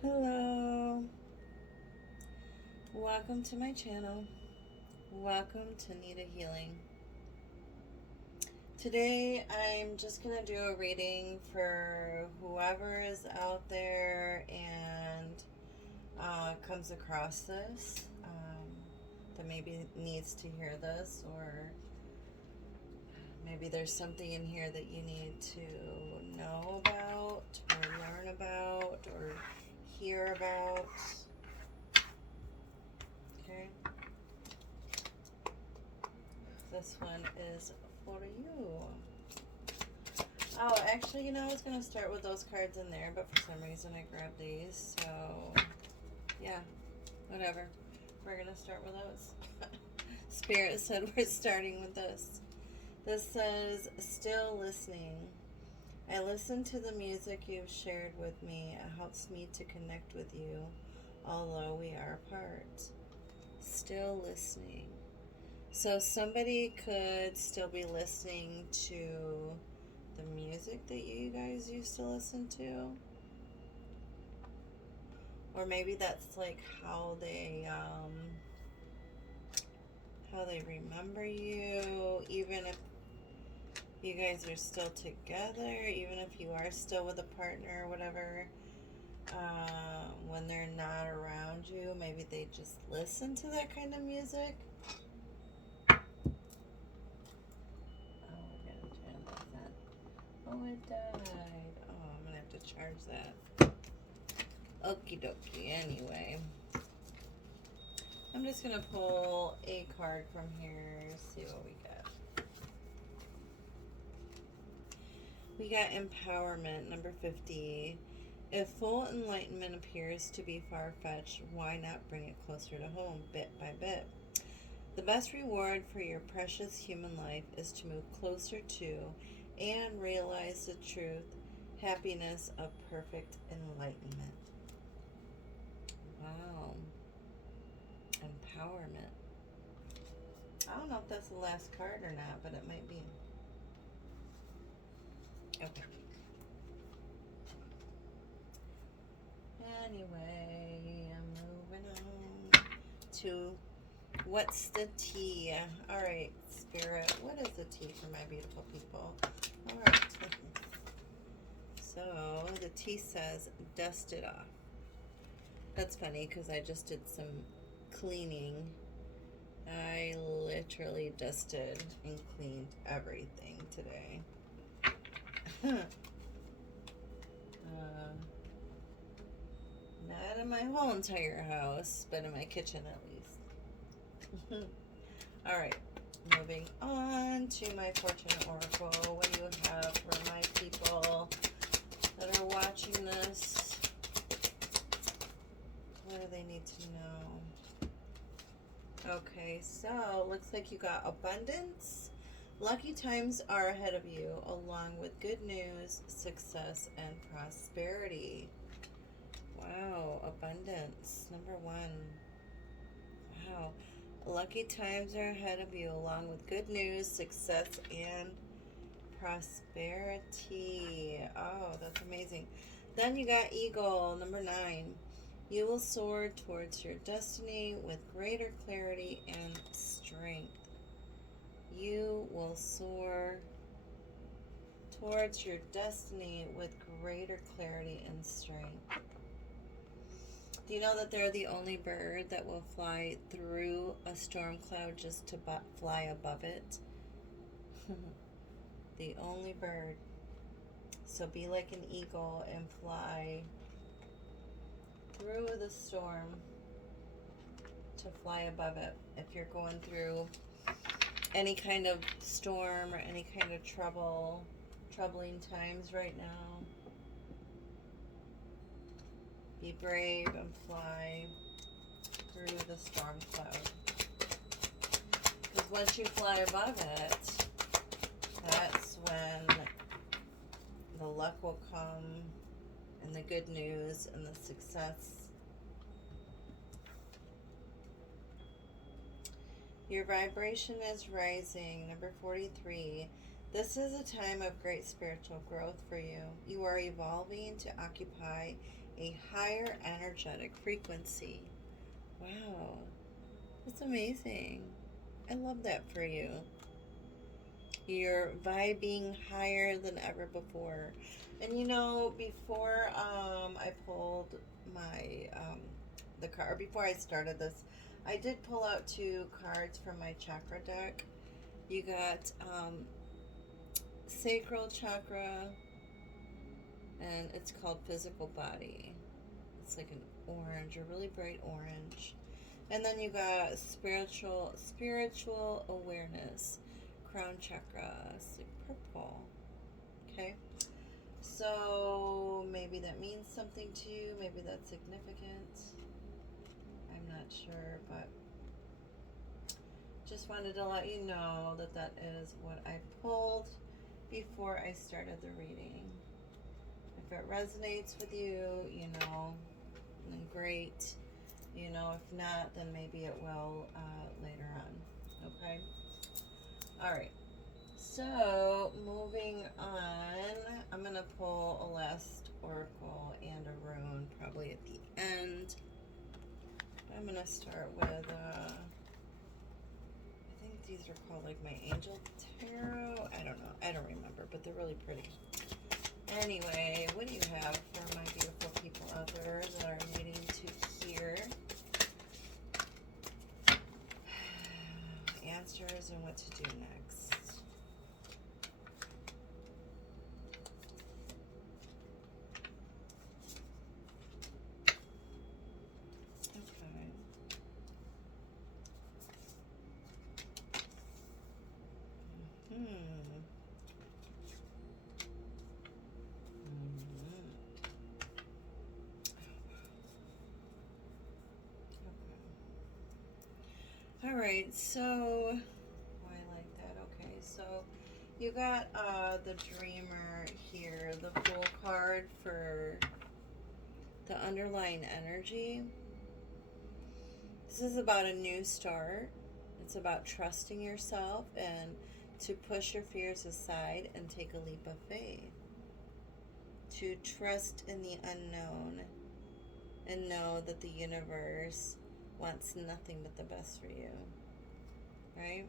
Hello, welcome to my channel. Welcome to Nita Healing. Today I'm just going to do a reading for whoever is out there and comes across this, that maybe needs to hear this, or maybe there's something in here that you need to know about or learn about or hear about. Okay. This one is for you. Oh, actually, I was going to start with those cards in there, but for some reason I grabbed these. So, yeah, whatever. We're going to start with those. Spirit said we're starting with this. This says, still listening. I listen to the music you've shared with me. It helps me to connect with you, although we are apart. Still listening. So somebody could still be listening to the music that you guys used to listen to. Or maybe that's like how they remember you, even if you guys are still together, even if you are still with a partner or whatever. When they're not around you, maybe they just listen to that kind of music. Oh, it died. Oh, I'm going to have to charge that. Okie dokie. Anyway, I'm just going to pull a card from here, see what we got. We got empowerment, number 50. If full enlightenment appears to be far-fetched, why not bring it closer to home, bit by bit? The best reward for your precious human life is to move closer to and realize the truth, happiness of perfect enlightenment. Wow. Empowerment. I don't know if that's the last card or not, but it might be. Okay. Anyway, I'm moving on to what's the tea? Alright, Spirit, what is the tea for my beautiful people? Alright. So, the tea says, dust it off. That's funny because I just did some cleaning. I literally dusted and cleaned everything today. Not in my whole entire house, but in my kitchen at least. Alright, moving on to my fortune oracle. What do you have for my people that are watching this? What do they need to know? Okay, so looks like you got abundance. Lucky times are ahead of you, along with good news, success, and prosperity. Wow, abundance, number 1. Wow. Lucky times are ahead of you, along with good news, success, and prosperity. Oh, that's amazing. Then you got eagle, number 9. You will soar towards your destiny with greater clarity and strength. You will soar towards your destiny with greater clarity and strength. Do you know that they're the only bird that will fly through a storm cloud just to fly above it? The only bird. So be like an eagle and fly through the storm to fly above it. If you're going through any kind of storm or any kind of troubling times right now, be brave and fly through the storm cloud. Because once you fly above it, that's when the luck will come and the good news and the success. Your vibration is rising. Number 43. This is a time of great spiritual growth for you. You are evolving to occupy a higher energetic frequency. Wow, that's amazing. I love that for you. You're vibing higher than ever before. And you know, before I pulled my the card, before I started this, I did pull out 2 cards from my chakra deck. You got sacral chakra, and it's called physical body. It's like an orange, a really bright orange. And then you got spiritual awareness, crown chakra. It's like purple. Okay. So maybe that means something to you. Maybe that's significant. I'm not sure, but just wanted to let you know that that is what I pulled before I started the reading. If it resonates with you, you know, then great. You know, if not, then maybe it will later on. Okay? All right. So, moving on, I'm going to pull a last oracle and a rune probably at the end. I'm going to start with, I think these are called like my angel tarot. I don't know. I don't remember, but they're really pretty. Anyway, what do you have for my beautiful people out there that are needing to hear answers and what to do next? Okay. All right, so I like that. Okay, so you got the Dreamer here, the Fool card for the underlying energy. This is about a new start. It's about trusting yourself and to push your fears aside and take a leap of faith. To trust in the unknown and know that the universe wants nothing but the best for you. Right?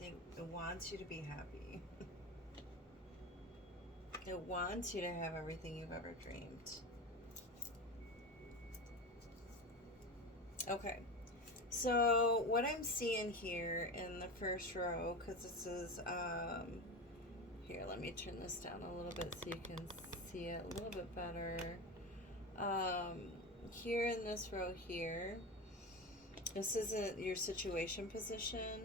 It wants you to be happy. It wants you to have everything you've ever dreamed. Okay. So what I'm seeing here in the first row, because this is, here, let me turn this down a little bit so you can see it a little bit better. Here in this row here, this isn't your situation position,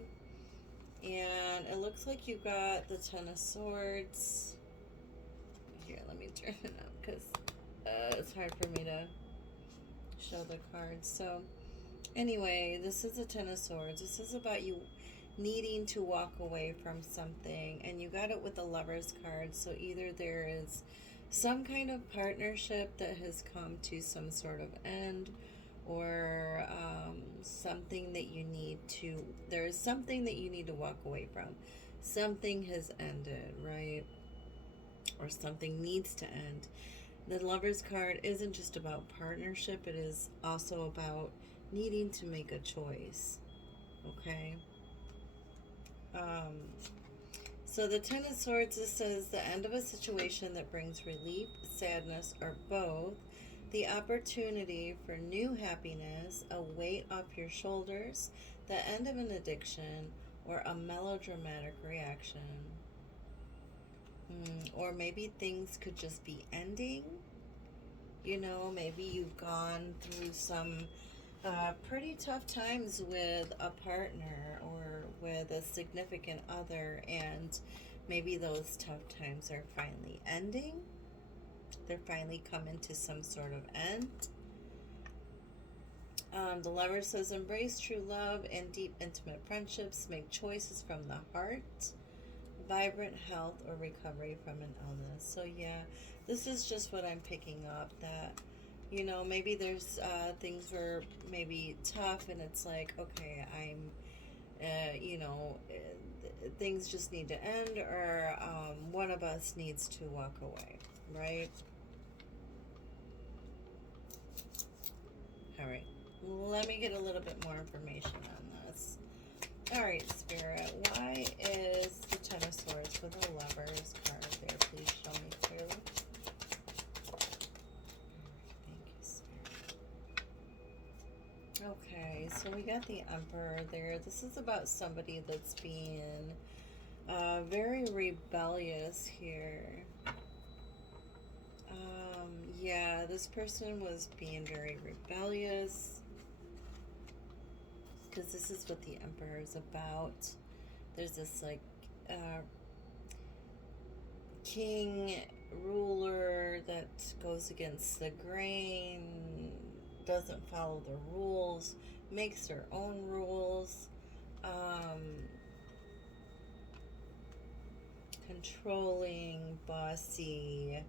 and it looks like you got the Ten of Swords. Here, let me turn it up because it's hard for me to show the cards. So anyway, this is a Ten of Swords. This is about you needing to walk away from something, and you got it with the Lover's card. So either there is some kind of partnership that has come to some sort of end, or something that you need to, there is something that you need to walk away from. Something has ended, right? Or something needs to end. The Lover's card isn't just about partnership, it is also about needing to make a choice. Okay? So the Ten of Swords, this says the end of a situation that brings relief, sadness, or both, the opportunity for new happiness, a weight off your shoulders, the end of an addiction, or a melodramatic reaction. Or maybe things could just be ending. You know, maybe you've gone through some pretty tough times with a partner or with a significant other, and maybe those tough times are finally ending. They're finally coming to some sort of end. The Lover says, embrace true love and deep, intimate friendships. Make choices from the heart. Vibrant health or recovery from an illness. So yeah, this is just what I'm picking up, that, you know, maybe there's things were maybe tough, and it's like, okay, I'm, you know, things just need to end, or one of us needs to walk away, right? All right. Let me get a little bit more information on this. All right, Spirit. Why is the Ten of Swords for the Lovers card there? Please show me clearly. Thank you, Spirit. Okay, so we got the Emperor there. This is about somebody that's being very rebellious here. Yeah, this person was being very rebellious. Because this is what the Emperor is about. There's this, like, king ruler that goes against the grain, doesn't follow the rules, makes her own rules, controlling, bossy,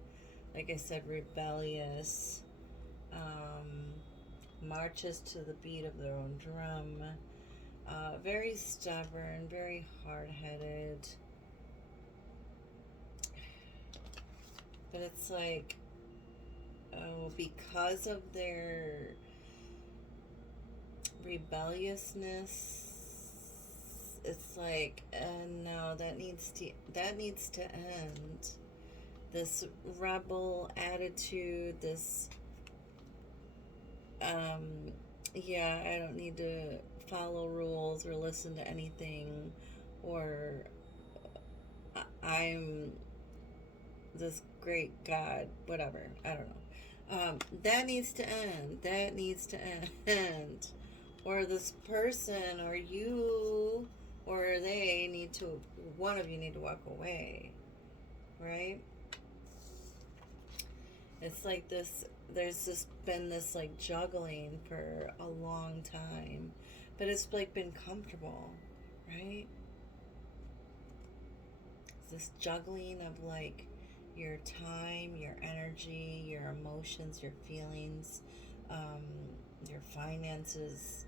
like I said, rebellious, marches to the beat of their own drum, very stubborn, very hard-headed. But it's like, oh, because of their rebelliousness, it's like, no, that needs to end. This rebel attitude, this, yeah, I don't need to follow rules or listen to anything, or I'm this great God, whatever, I don't know. That needs to end. That needs to end. Or this person, or you, or they need to, one of you need to walk away, right? It's like this, there's just been this like juggling for a long time, but it's like been comfortable, right? It's this juggling of like your time, your energy, your emotions, your feelings, your finances.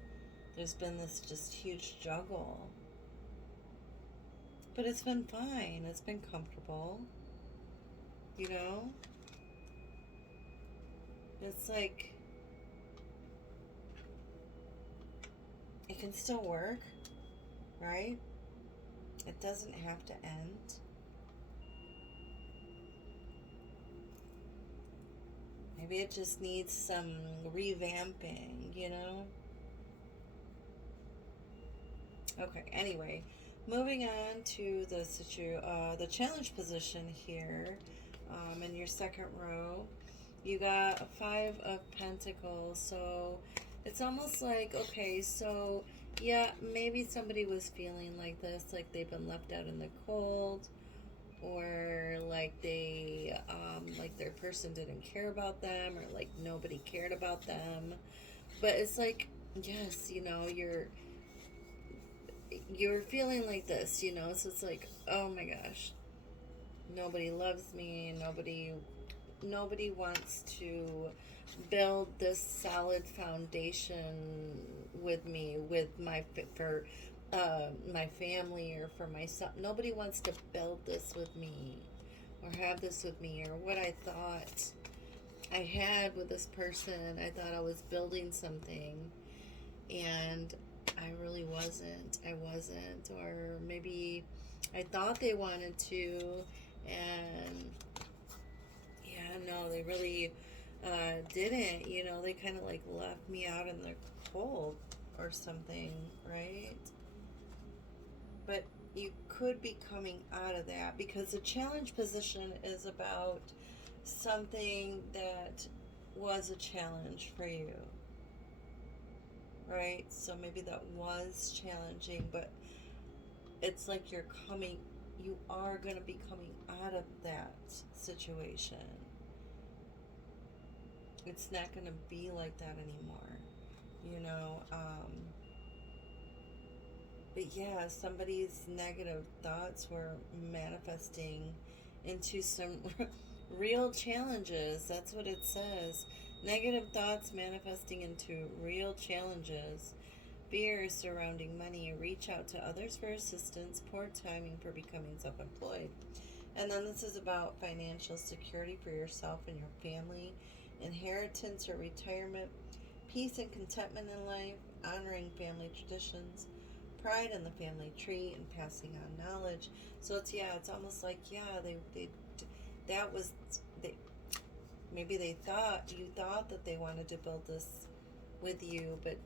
There's been this just huge juggle. But it's been fine. It's been comfortable. You know? It's like, it can still work, right? It doesn't have to end. Maybe it just needs some revamping, you know? Okay, anyway, moving on to the challenge position here, in your second row. You got a Five of Pentacles, so it's almost like, okay, so yeah, maybe somebody was feeling like this, like they've been left out in the cold, or like they, like their person didn't care about them, or like nobody cared about them. But it's like, yes, you know, you're feeling like this, you know, so it's like, oh my gosh, nobody loves me, nobody wants to build this solid foundation with me, with my family, or for myself. Nobody wants to build this with me, or have this with me, or what I thought I had with this person. I thought I was building something, and I really wasn't. Or maybe I thought they wanted to, and yeah, no, they really didn't. You know, they kind of like left me out in the cold or something, right? But you could be coming out of that, because the challenge position is about something that was a challenge for you, right? So maybe that was challenging, but it's like you are going to be coming out of that situation. It's not going to be like that anymore, you know. But yeah, somebody's negative thoughts were manifesting into some real challenges. That's what it says. Negative thoughts manifesting into real challenges. Fear surrounding money. Reach out to others for assistance. Poor timing for becoming self-employed. And then this is about financial security for yourself and your family, inheritance or retirement, peace and contentment in life, honoring family traditions, pride in the family tree, and passing on knowledge. So it's, yeah, it's almost like, yeah, they that was, they, maybe you thought that they wanted to build this with you, but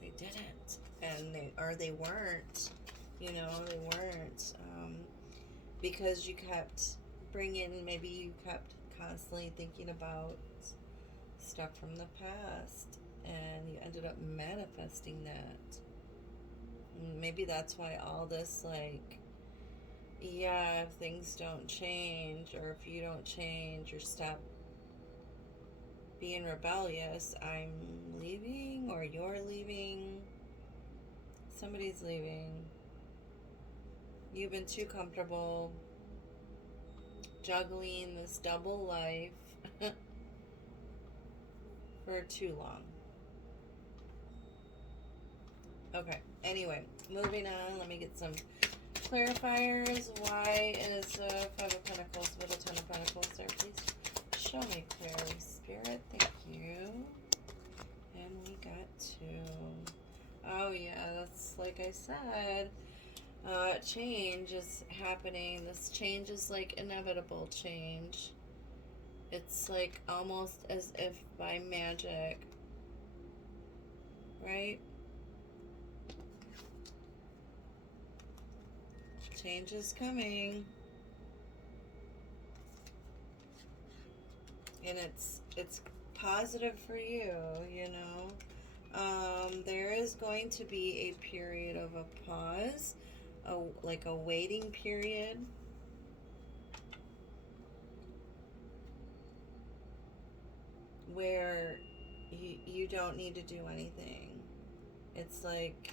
they didn't, and they weren't, they weren't, because you kept maybe you kept constantly thinking about stuff from the past, and you ended up manifesting that. Maybe that's why all this, like, yeah, if things don't change, or if you don't change or stop being rebellious, I'm leaving, or you're leaving, somebody's leaving. You've been too comfortable juggling this double life for too long. Okay, anyway, moving on. Let me get some clarifiers. Why is Five of Pentacles, Middle Ten of Pentacles there, please? Show me clearly, Spirit. Thank you. And we got 2. Oh, yeah, that's like I said. Change is happening. This change is like inevitable change. It's like almost as if by magic. Right? Change is coming. And it's positive for you, there is going to be a period of a pause, like a waiting period. Where you don't need to do anything. It's like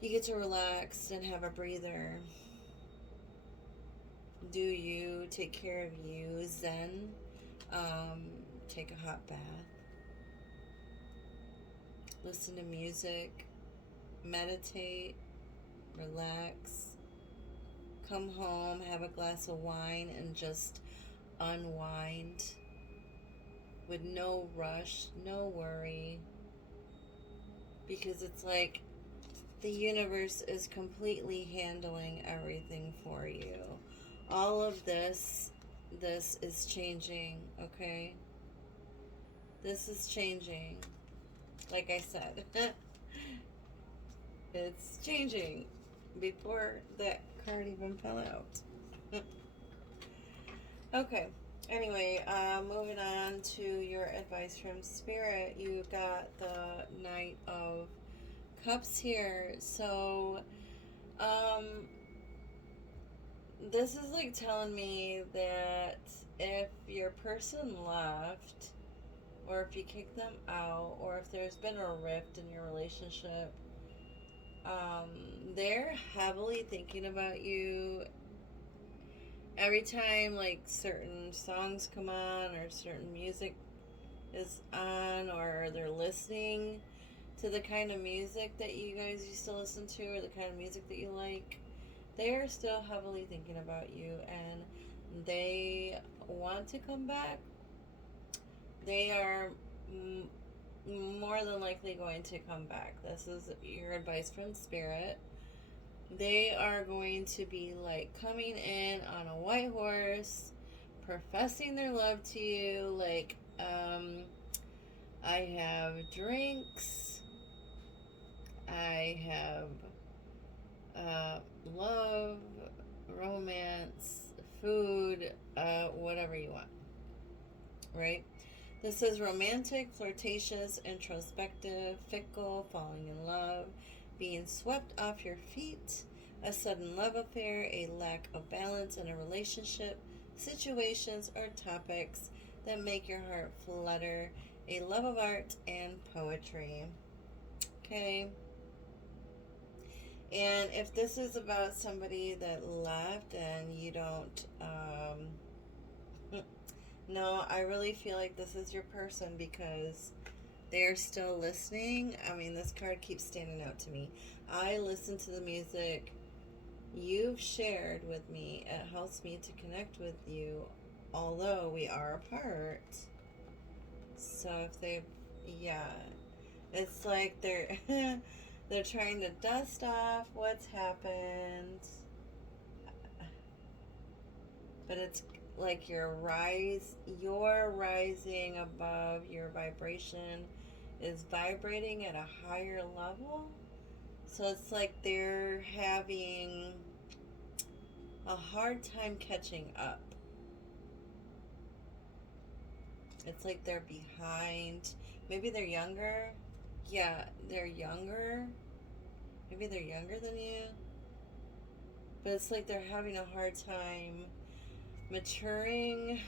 you get to relax and have a breather. Do you, take care of you, zen, take a hot bath, listen to music, meditate, relax, come home, have a glass of wine, and just unwind with no rush, no worry, because it's like the universe is completely handling everything for you. All of this is changing, okay? This is changing. Like I said, it's changing before that card even fell out. Okay. Anyway, moving on to your advice from Spirit. You got the Knight of Cups here. So, this is like telling me that if your person left, or if you kick them out, or if there's been a rift in your relationship, they're heavily thinking about you. Every time like certain songs come on, or certain music is on, or they're listening to the kind of music that you guys used to listen to, or the kind of music that you like, they are still heavily thinking about you, and they want to come back. They are more than likely going to come back. This is your advice from Spirit. They are going to be like coming in on a white horse, professing their love to you, like, I have drinks, I have love, romance, food, whatever you want, right? This is romantic, flirtatious, introspective, fickle, falling in love, being swept off your feet, a sudden love affair, a lack of balance in a relationship, situations or topics that make your heart flutter, a love of art and poetry. Okay? And if this is about somebody that left and you don't, no, I really feel like this is your person, because they're still listening. I mean, this card keeps standing out to me. I listen to the music you've shared with me. It helps me to connect with you, although we are apart. So if they, yeah, it's like they're they're trying to dust off what's happened, but it's like you're rising above. Your vibration is vibrating at a higher level. So it's like they're having a hard time catching up. It's like they're behind. Maybe they're younger. Yeah, they're younger. Maybe they're younger than you. But it's like they're having a hard time maturing,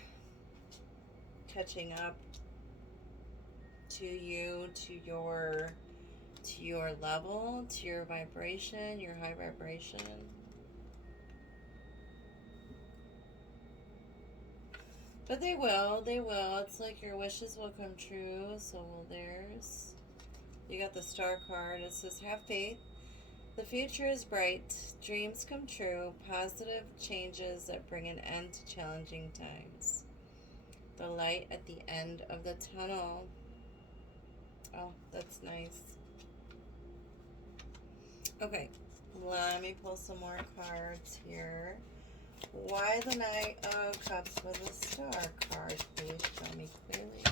catching up to you, to your level, to your vibration, your high vibration. But they will, they will. It's like your wishes will come true, so will theirs. You got the star card. It says, have faith. The future is bright. Dreams come true. Positive changes that bring an end to challenging times. The light at the end of the tunnel. Oh, that's nice. Okay, let me pull some more cards here. Why the Knight of Cups with a star card? Please show me clearly.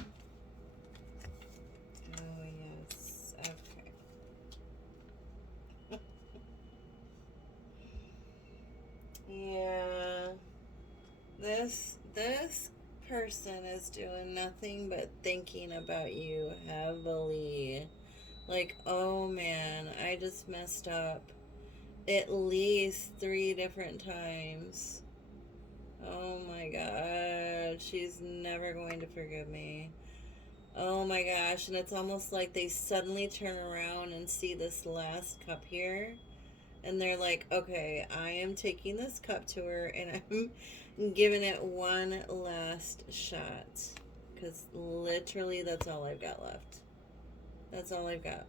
Oh, yes. Okay. Yeah. This person is doing nothing but thinking about you heavily. Like, oh man, I just messed up at least 3 different times. Oh my god, she's never going to forgive me. Oh my gosh, and it's almost like they suddenly turn around and see this last cup here, and they're like, okay, I am taking this cup to her and I'm giving it one last shot. Because literally that's all I've got left. That's all I've got.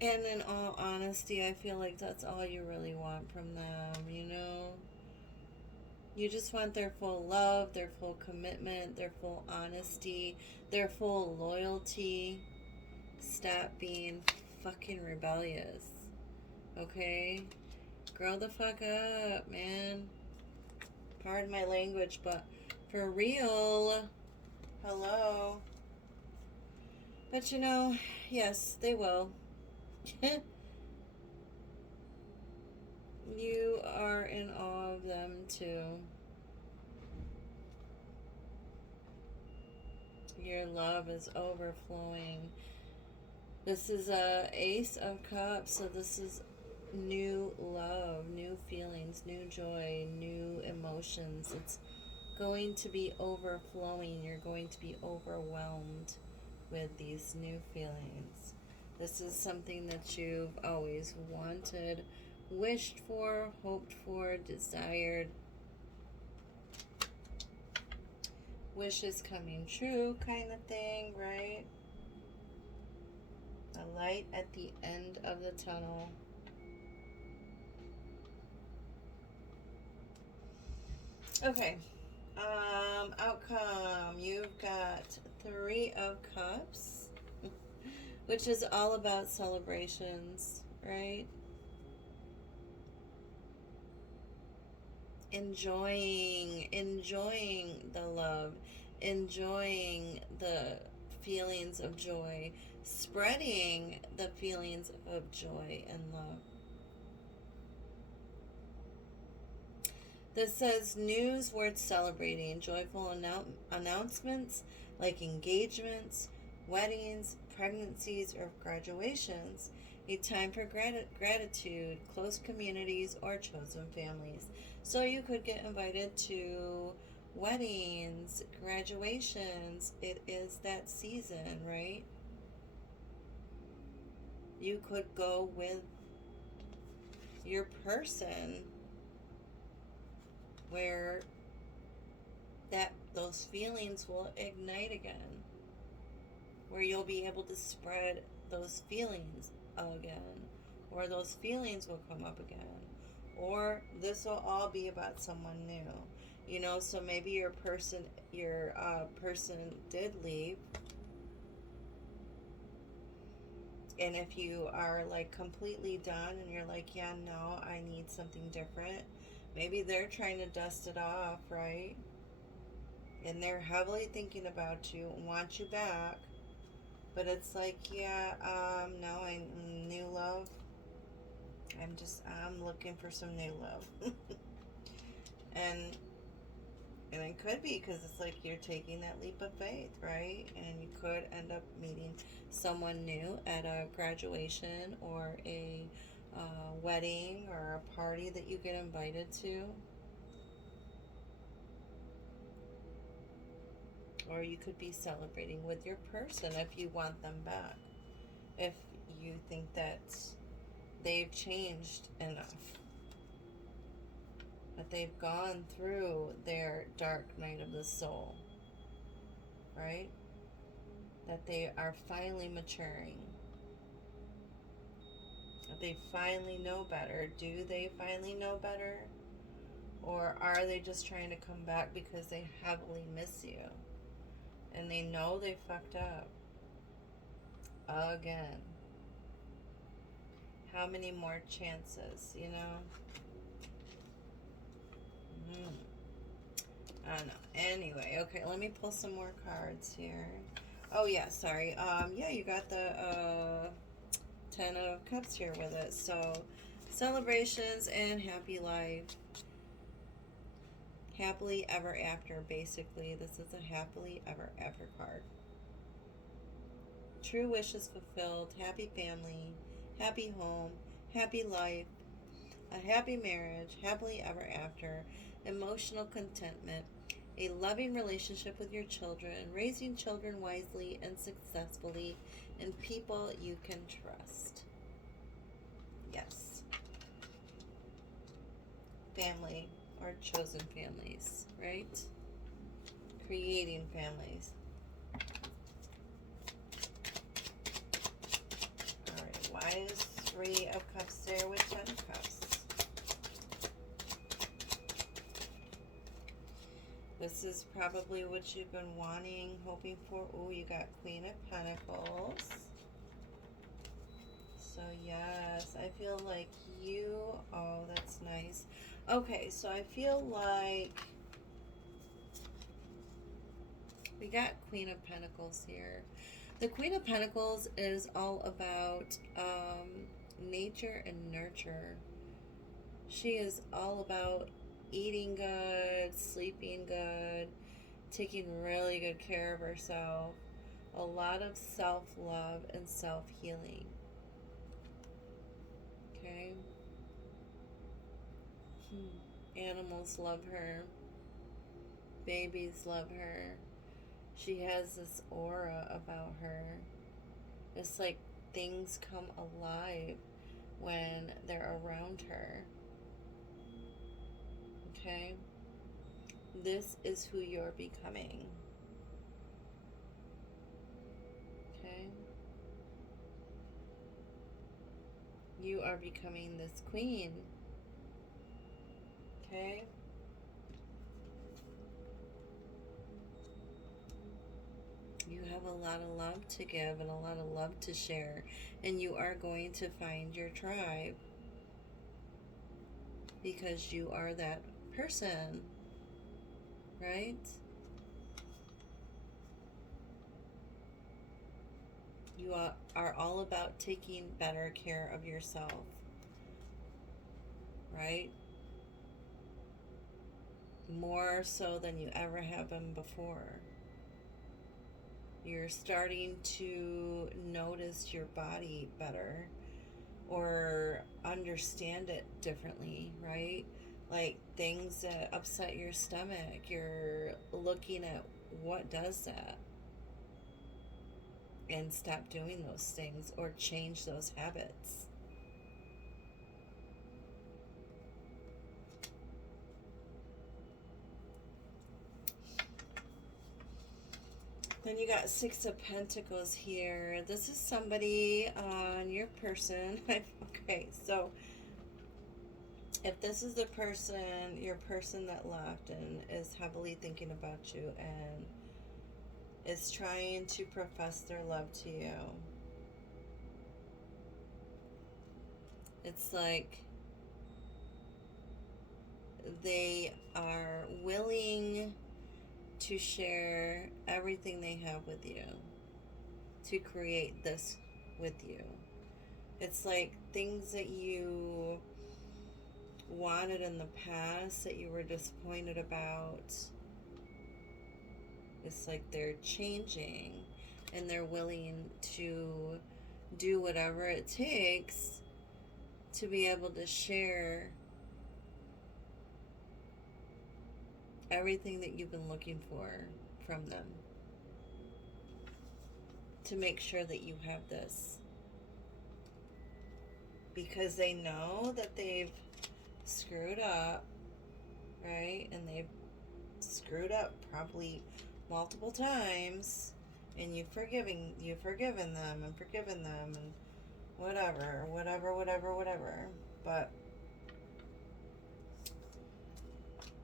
And in all honesty, I feel like that's all you really want from them, you know? You just want their full love, their full commitment, their full honesty, their full loyalty. Stop being fucking rebellious, okay? Grow the fuck up, man. Pardon my language, but for real. Hello. But you know, yes, they will. You are in awe of them too. Your love is overflowing. This is a Ace of Cups, so this is new love, new feelings, new joy, new emotions. It's going to be overflowing. You're going to be overwhelmed with these new feelings. This is something that you've always wanted, wished for, hoped for, desired. Wishes coming true kind of thing, right? A light at the end of the tunnel. Okay. Outcome. You've got 3 of Cups, which is all about celebrations, right? Enjoying the love, enjoying the feelings of joy, spreading the feelings of joy and love. This says news worth celebrating, joyful announcements like engagements, weddings, pregnancies, or graduations. A time for gratitude, close communities, or chosen families. So you could get invited to weddings, graduations. It is that season, right? You could go with your person where those feelings will ignite again. where you'll be able to spread those feelings again, or those feelings will come up again, or this will all be about someone new. You know, so maybe your person did leave, and if you are like completely done and you're like, yeah, no, I need something different, maybe they're trying to dust it off, right? And they're heavily thinking about you, want you back, but it's like, yeah, no, I new love. I'm looking for some new love. and and it could be because it's like you're taking that leap of faith, right? And you could end up meeting someone new at a graduation or a wedding or a party that you get invited to. Or you could be celebrating with your person if you want them back. If you think that they've changed enough, that they've gone through their dark night of the soul, right? That they are finally maturing. That they finally know better. Do they finally know better? Or are they just trying to come back because they heavily miss you? And they know they fucked up. Again. How many more chances, you know? I don't know. Anyway, okay, let me pull some more cards here. Oh yeah, sorry. Yeah, you got the Ten of Cups here with it. So, celebrations and happy life. Happily ever after, basically. This is a happily ever after card. True wishes fulfilled, happy family, happy home, happy life, a happy marriage, happily ever after, emotional contentment, a loving relationship with your children, raising children wisely and successfully, and people you can trust. Yes. Family or chosen families, right? Creating families. Alright, why is 3 of Cups there with 10 of Cups? This is probably what you've been wanting, hoping for. Oh, you got Queen of Pentacles. So yes, I feel like you, oh, that's nice. Okay, so I feel like we got Queen of Pentacles here. The Queen of Pentacles is all about nature and nurture. She is all about eating good, sleeping good, taking really good care of herself. A lot of self-love and self-healing. Okay? Animals love her. Babies love her. She has this aura about her. It's like things come alive when they're around her. Okay? This is who you're becoming. Okay? You are becoming this queen. Okay? You have a lot of love to give and a lot of love to share. And you are going to find your tribe. Because you are that person. Right? You are all about taking better care of yourself. Right? More so than you ever have been before. You're starting to notice your body better or understand it differently, right? Like things that upset your stomach, you're looking at what does that and stop doing those things or change those habits. Then you got Six of Pentacles here. This is somebody on your person. Okay, so if this is the person, your person that left and is heavily thinking about you and is trying to profess their love to you, it's like they are willing to share everything they have with you, to create this with you. It's like things that you wanted in the past that you were disappointed about. It's like they're changing and they're willing to do whatever it takes to be able to share everything that you've been looking for from them, to make sure that you have this, because they know that they've screwed up, right? And they've screwed up probably multiple times, and you've forgiven them and forgiven them and whatever. But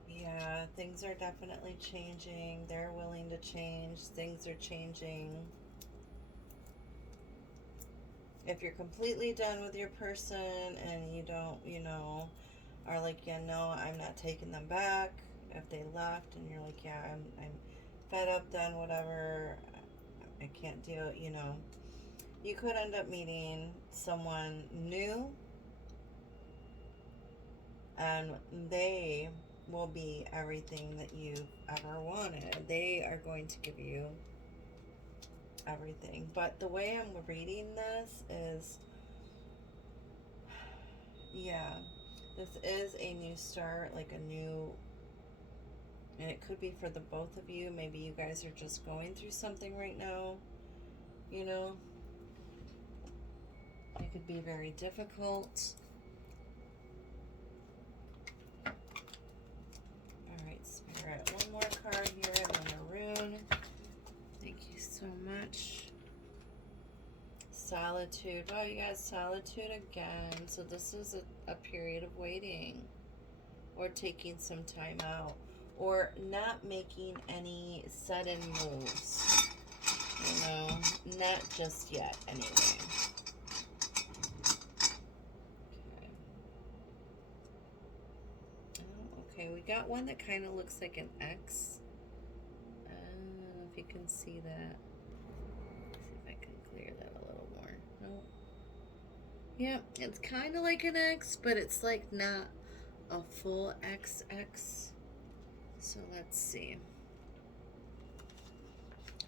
yeah, things are definitely changing. They're willing to change. Things are changing. If you're completely done with your person and you don't, are like, yeah, no, I'm not taking them back. If they left and you're like, yeah, I'm fed up, done, whatever, I can't deal, you could end up meeting someone new, and they will be everything that you've ever wanted. They are going to give you everything. But the way I'm reading this is, yeah, this is a new start, like a new, and it could be for the both of you. Maybe you guys are just going through something right now, It could be very difficult. Alright, Spirit. One more card here, and then a rune. Thank you so much. Solitude. Oh, you got solitude again. So this is a period of waiting, or taking some time out, or not making any sudden moves. Not just yet, anyway. Okay, we got one that kind of looks like an X. I don't know if you can see that. Let's see if I can clear that a little more. No. Yep, it's kind of like an X, but it's like not a full XX. So let's see.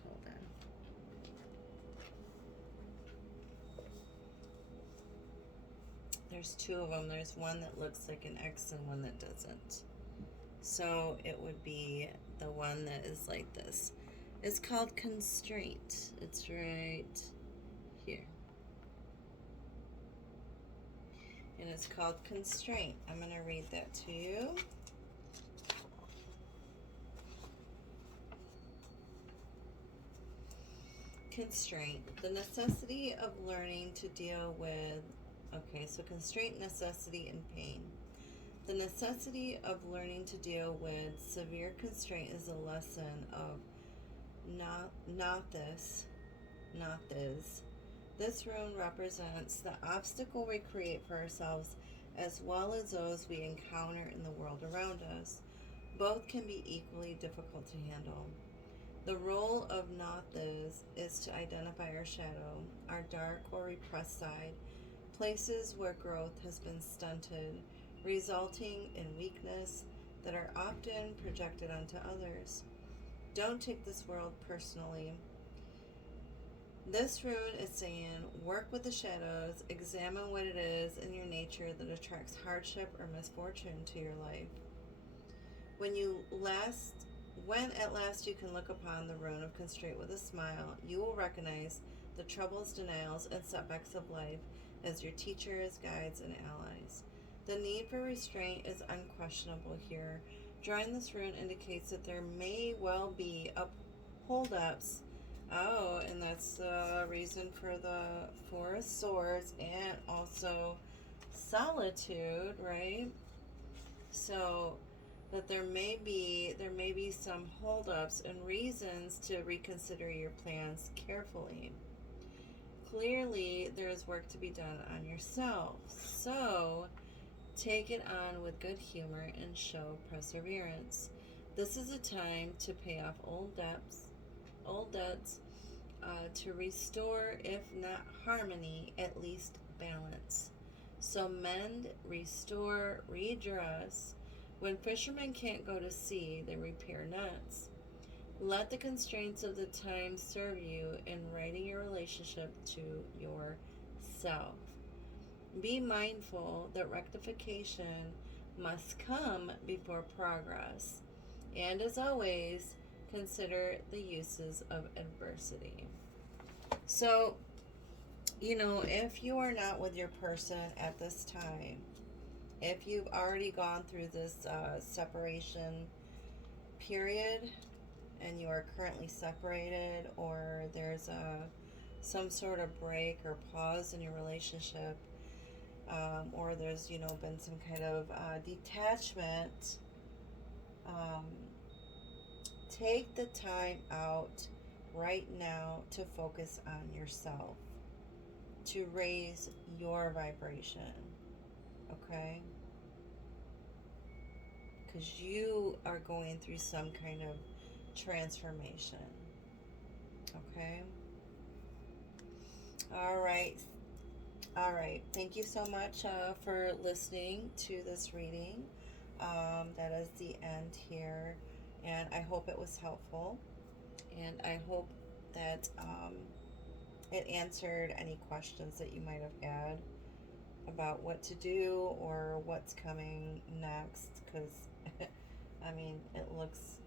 Hold on. There's two of them. There's one that looks like an X and one that doesn't. So it would be the one that is like this. It's called Constraint. It's right here. And it's called Constraint. I'm going to read that to you. Constraint. The necessity of learning to deal with, okay, so constraint, necessity, and pain. The necessity of learning to deal with severe constraint is a lesson of not this. This rune represents the obstacle we create for ourselves as well as those we encounter in the world around us. Both can be equally difficult to handle. The role of not this is to identify our shadow, our dark or repressed side, places where growth has been stunted, resulting in weakness that are often projected onto others. Don't take this world personally. This rune is saying, work with the shadows, examine what it is in your nature that attracts hardship or misfortune to your life. When at last you can look upon the rune of constraint with a smile, you will recognize the troubles, denials, and setbacks of life as your teachers, guides, and allies. The need for restraint is unquestionable here. Drawing this rune indicates that there may well be holdups out, and that's the reason for the Four of Swords, and also solitude, right? So that there may be some holdups and reasons to reconsider your plans carefully. Clearly, there is work to be done on yourself. So take it on with good humor and show perseverance. This is a time to pay off old debts, to restore, if not harmony, at least balance. So mend, restore, redress. When fishermen can't go to sea, they repair nets. Let the constraints of the time serve you in righting your relationship to yourself. Be mindful that rectification must come before progress. And as always, consider the uses of adversity. So, if you are not with your person at this time, if you've already gone through this separation period and you are currently separated, or there's some sort of break or pause in your relationship, or there's been some kind of detachment, take the time out right now to focus on yourself, to raise your vibration, okay? Because you are going through some kind of transformation, okay? All right. All right. Thank you so much for listening to this reading. That is the end here. And I hope it was helpful. And I hope that it answered any questions that you might have had about what to do or what's coming next. Because, I mean, it looks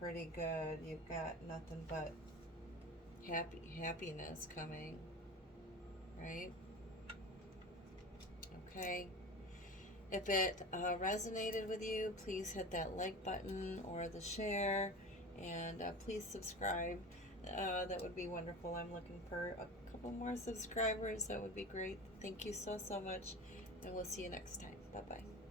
pretty good. You've got nothing but happiness coming, right? Okay. If it resonated with you, please hit that like button or the share, and please subscribe. That would be wonderful. I'm looking for a couple more subscribers. That would be great. Thank you so much, and we'll see you next time. Bye-bye.